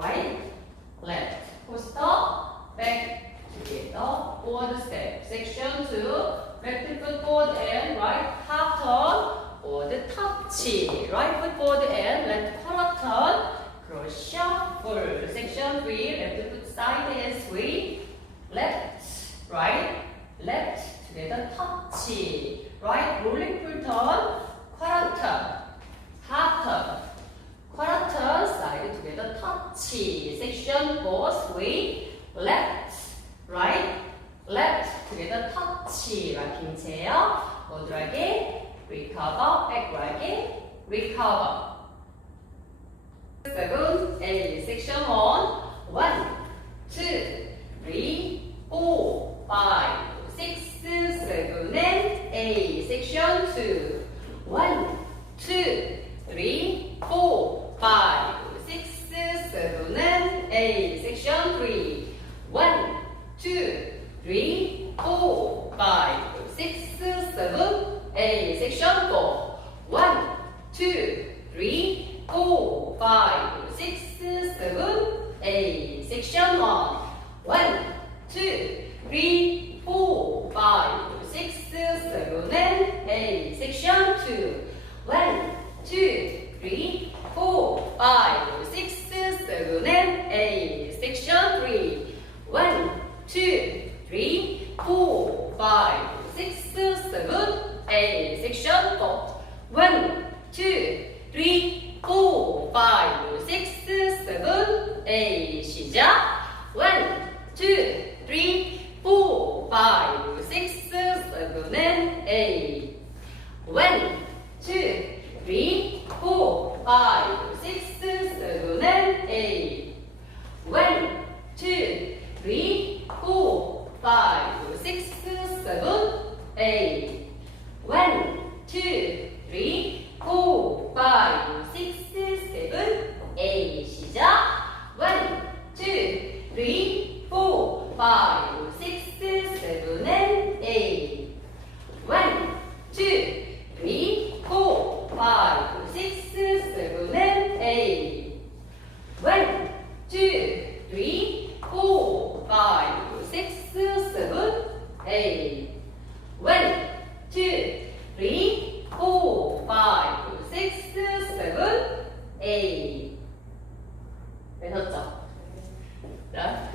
right, left. push stop, back together, forward step. Section 2, left foot forward and right half turn, top touchy. Right foot forward and left quarter turn, cross shuffle. Section 3, left foot side and sweep, left, right, left, together touchy. Right, rolling full turn, Section 4, swing. Left, right, left, together touch. 락킹 체어. 모드하게 recover, backward에 recover. seven, eight, section one, one, two, three, four, five, six, seven, and eight, section two, one, two, three, four, five, six, seven, A, section 3. 1, 2, 3, 4, 5, 6, 7, 8, section 4. 1, 2, 3, 4, 5, 6, 7, 8, section 1. 1, 2, 3, 4, 5, 6, 7, 8, section 2. 1, 2, four, five, six, seven, eight. Section four. One, two, three, four, five, six, seven, eight. 시작. One, two, three, four, five, six, seven, and eight. One, two, three, four, five, five, six, seven, eight. One, A. One, two, three, four, five, six, seven, eight. 되셨죠? 자.